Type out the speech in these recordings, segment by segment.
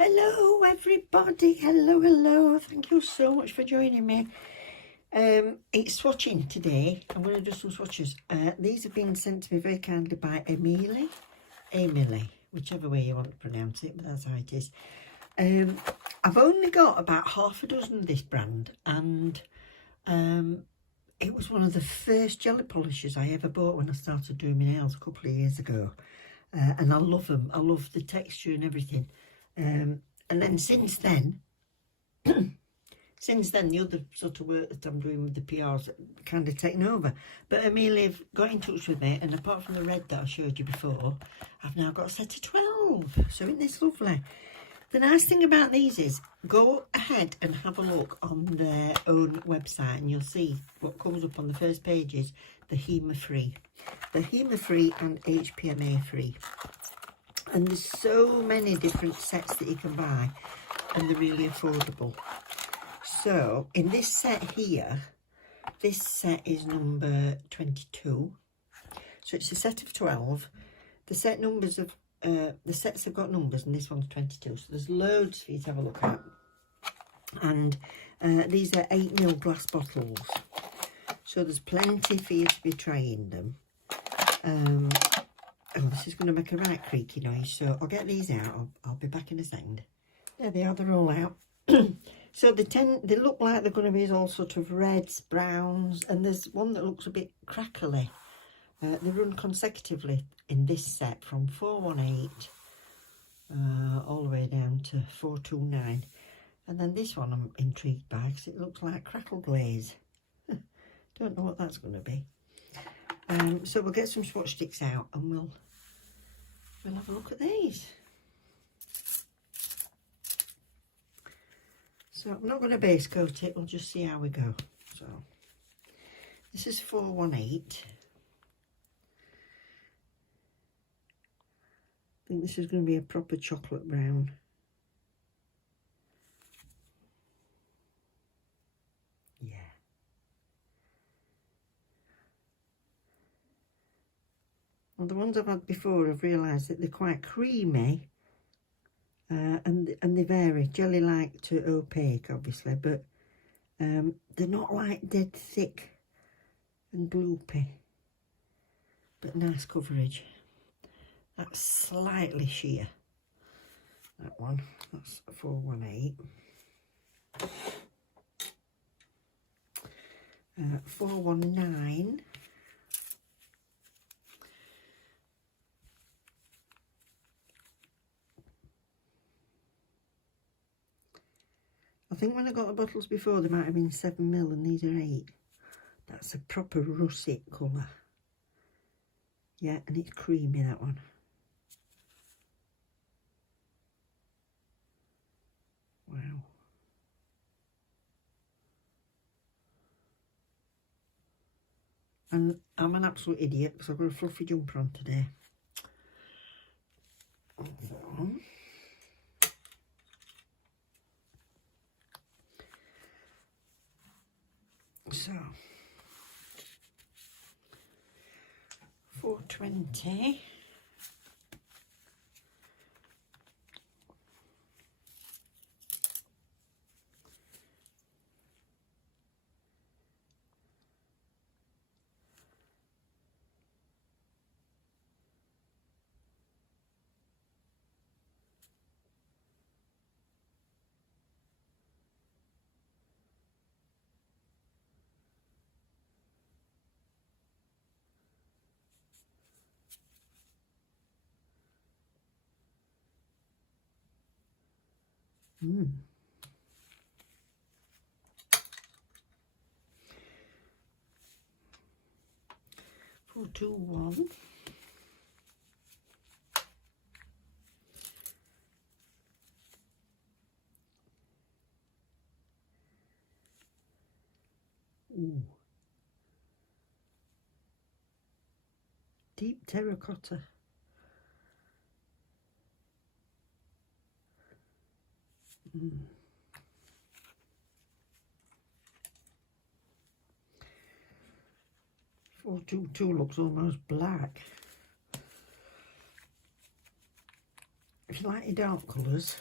Hello everybody, hello, thank you so much for joining me. It's swatching today. I'm going to do some swatches. These have been sent to me very kindly by Aimeili, whichever way you want to pronounce it, but that's how it is. I've only got about half a dozen of this brand, and it was one of the first jelly polishers I ever bought when I started doing my nails a couple of years ago. And I love them. I love the texture and everything. And then since then, the other sort of work that I'm doing with the PRs kind of taken over. But Aimeili have got in touch with me, and apart from the red that I showed you before, I've now got a set of 12. So isn't this lovely? The nice thing about these is, go ahead and have a look on their own website, and you'll see what comes up on the first page is the HEMA free. The HEMA free and HPMA free. And there's so many different sets that you can buy, and they're really affordable. So in this set here, this set is number 22. So it's a set of 12. The set numbers of the sets have got numbers, and this one's 22. So there's loads for you to have a look at. And these are 8ml glass bottles. So there's plenty for you to be trying them. Oh, this is going to make a right creaky noise, so I'll get these out. I'll be back in a second. There they are, they're all out. So they look like they're going to be all sort of reds, browns, and there's one that looks a bit crackly. They run consecutively in this set from 418 all the way down to 429. And then this one I'm intrigued by because it looks like crackle glaze. Don't know what that's going to be. So we'll get some swatch sticks out and we'll have a look at these. So I'm not going to base coat it, we'll just see how we go. So this is 418. I think this is going to be a proper chocolate brown. Yeah. Well, the ones I've had before, I've realised that they're quite creamy, and they vary. Jelly-like to opaque, obviously, but they're not like dead thick and gloopy, but nice coverage. That's slightly sheer, that one. That's 418. 419. I think when I got the bottles before, they might have been 7ml and these are 8. That's a proper russet colour. Yeah, and it's creamy, that one. Wow. And I'm an absolute idiot because I've got a fluffy jumper on today. So 420. Mm. 421. Ooh. Deep terracotta. Mm. 422 looks almost black. If you like your dark colours,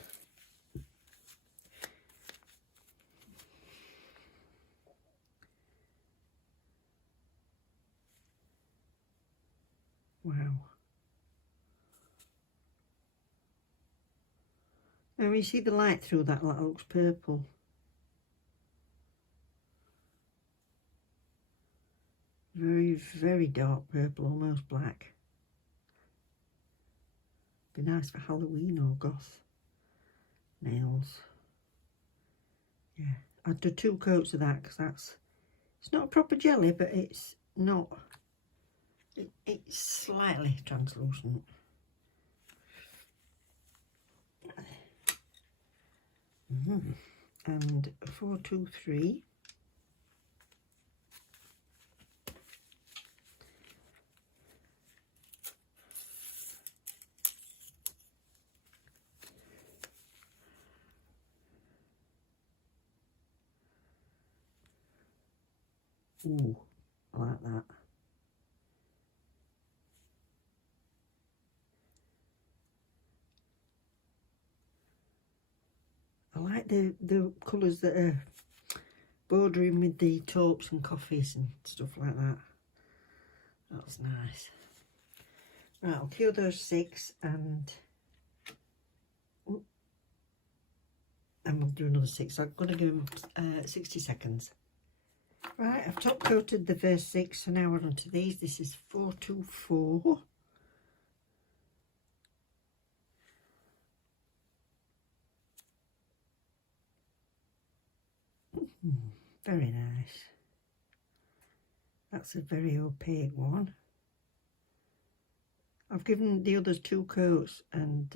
Wow. Now you see the light through that, that looks purple. Very, very dark purple, almost black. Be nice for Halloween or goth nails. Yeah, I'd do 2 coats of that because it's not a proper jelly, but it's not, it's slightly translucent. And 423. Ooh, I like that. I like the colours that are bordering with the taupes and coffees and stuff like that. That's nice. Right, I'll cure those 6 and we'll do another 6. I'm going to give them 60 seconds. Right, I've top coated the first 6, so now we're on to these. This is 424. Very nice. That's a very opaque one. I've given the others 2 coats and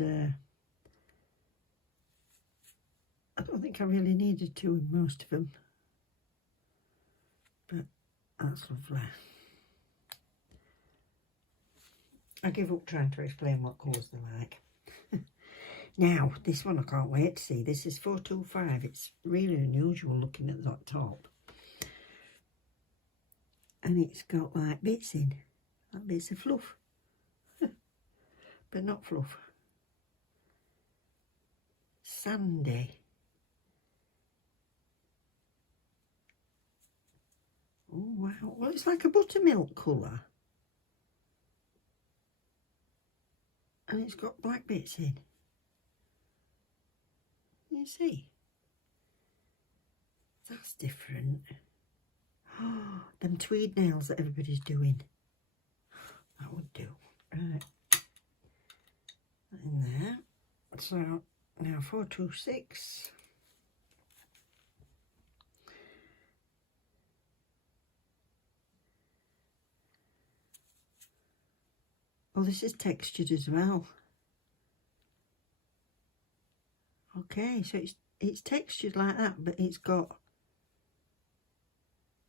I don't think I really needed to in most of them. But that's lovely. I give up trying to explain what colours they're like. Now, this one I can't wait to see. This is 425. It's really unusual looking at that top. And it's got like bits in, like bits of fluff. But not fluff. Sandy. Oh, wow. Well, it's like a buttermilk colour. And it's got black bits in. You see? That's different. Oh, them tweed nails that everybody's doing. That would do. Right. In there. So, now 426. Oh, this is textured as well. Okay, so it's textured like that, but it's got,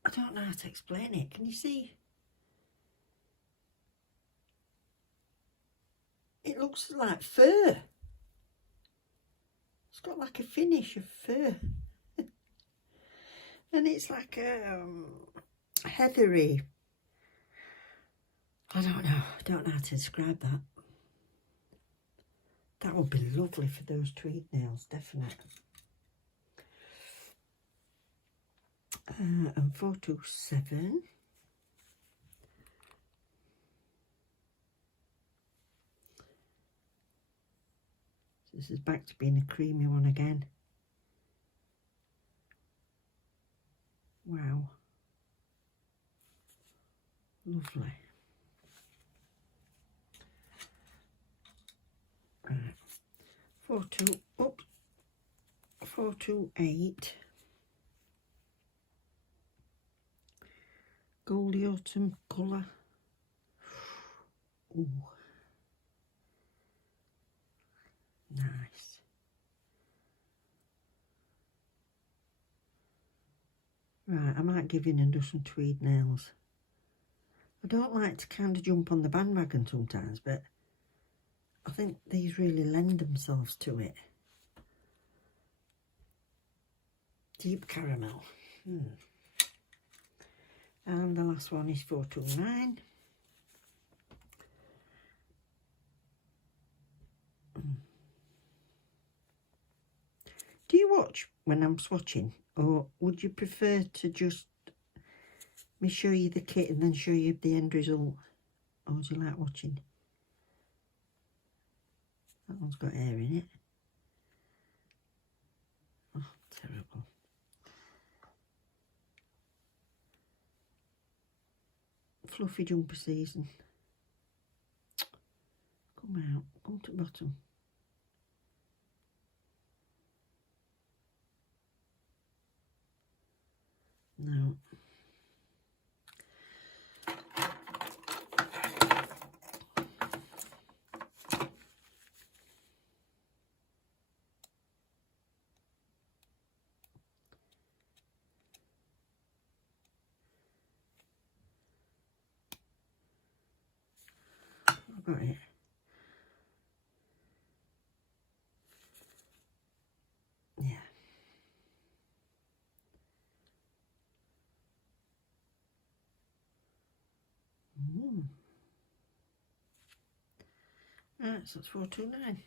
I don't know how to explain it. Can you see? It looks like fur. It's got like a finish of fur. And it's like a heathery. I don't know how to describe that. That would be lovely for those tweed nails, definitely. And 427. So this is back to being a creamy one again. Wow. Lovely. Right. 428. Goldy autumn colour. Ooh. Nice. Right, I might give in and do some tweed nails. I don't like to kind of jump on the bandwagon sometimes, but I think these really lend themselves to it. Deep caramel. And the last one is 429. Do you watch when I'm swatching, or would you prefer to just me show you the kit and then show you the end result? Or do you like watching? That one's got hair in it. Oh, terrible. Fluffy jumper season. Come out, come to the bottom. No. I've got it. Yeah. Right, so that's 429.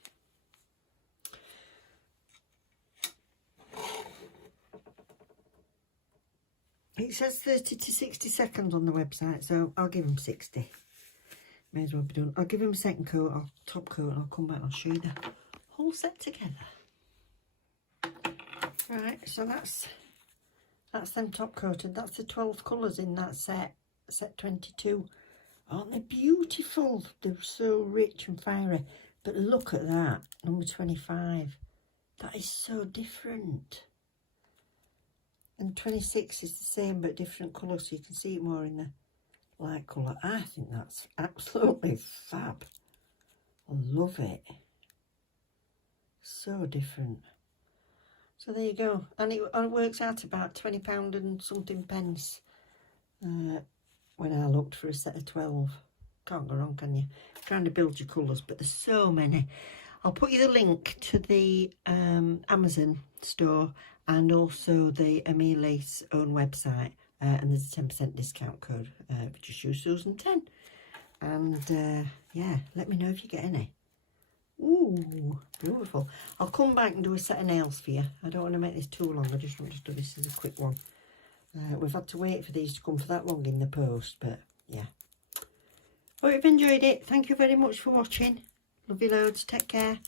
It says 30 to 60 seconds on the website, so I'll give them 60. May as well be done. I'll give them a second coat, or top coat, and I'll come back and I'll show you the whole set together. Right, so that's them top coated. That's the 12 colours in that set 22. Aren't they beautiful? They're so rich and fiery. But look at that, number 25. That is so different. And 26 is the same but different colour, so you can see it more in the light colour. I think that's absolutely fab. I love it. So different. So there you go. And it works out about £20 and something pence when I looked for a set of 12. Can't go wrong, can you? Trying to build your colours, but there's so many. I'll put you the link to the Amazon store and also the Aimeili's own website. And there's a 10% discount code. Just use Susan10. And yeah, let me know if you get any. Ooh, beautiful. I'll come back and do a set of nails for you. I don't want to make this too long. I just want to do this as a quick one. We've had to wait for these to come for that long in the post, but yeah. Hope you've enjoyed it. Thank you very much for watching. Love you loads. Take care.